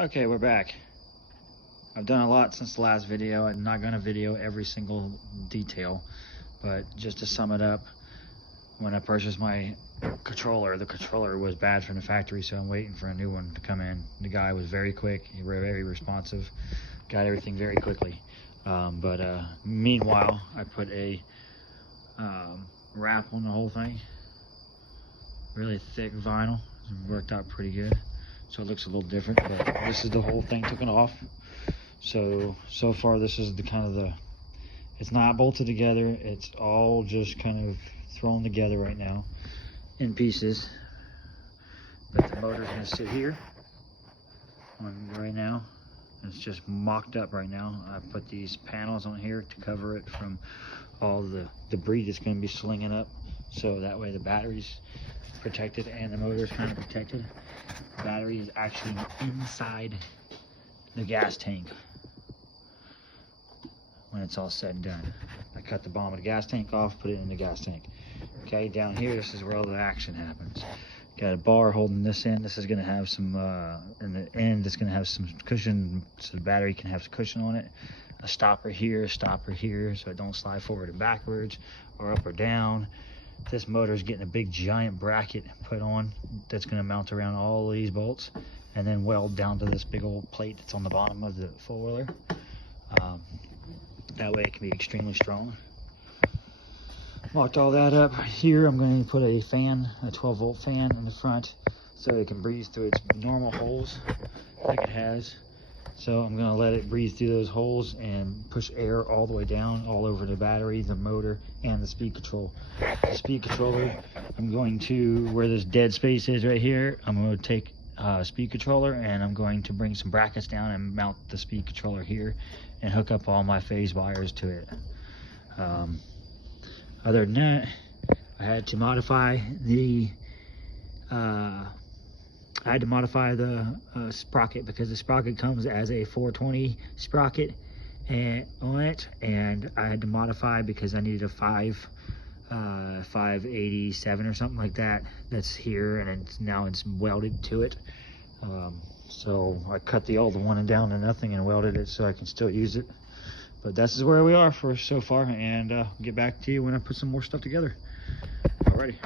Okay, we're back. I've done a lot since the last video. I'm not going to video every single detail, but just to sum it up, when I purchased my controller, the controller was bad from the factory, so I'm waiting for a new one to come in. The guy was very quick, very responsive, got everything very quickly. Meanwhile, I put a wrap on the whole thing, really thick vinyl. It worked out pretty good. So it looks a little different, but this is the whole thing taken off. So far this is the kind of the, it's not bolted together, it's all just kind of thrown together right now in pieces. But the motor's gonna sit here right now. It's just mocked up right now. I put these panels on here to cover it from all the debris that's gonna be slinging up. So that way the battery's protected and the motor's kind of protected. The battery is actually inside the gas tank when it's all said and done. I cut the bottom of the gas tank off, put it in the gas tank. Okay, down here, this is where all the action happens. Got a bar holding this in. This is going to have some, in the end, it's going to have some cushion, so the battery can have some cushion on it. A stopper here, so it don't slide forward and backwards, or up or down. This motor is getting a big giant bracket put on that's going to mount around all of these bolts and then weld down to this big old plate that's on the bottom of the four-wheeler. That way it can be extremely strong. Locked all that up. Here I'm going to put a fan, a 12-volt fan in the front so it can breathe through its normal holes like it has. So I'm going to let it breathe through those holes and push air all the way down, all over the battery, the motor, and the speed control. The speed controller, I'm going to, where this dead space is right here, I'm going to take speed controller and I'm going to bring some brackets down and mount the speed controller here and hook up all my phase wires to it. Other than that, I had to modify the sprocket, because the sprocket comes as a 420 sprocket on it, and I had to modify because I needed a 587 or something like that. That's here, and now it's welded to it. So I cut all the one down to nothing and welded it so I can still use it. But this is where we are for so far, and I'll get back to you when I put some more stuff together. Alrighty.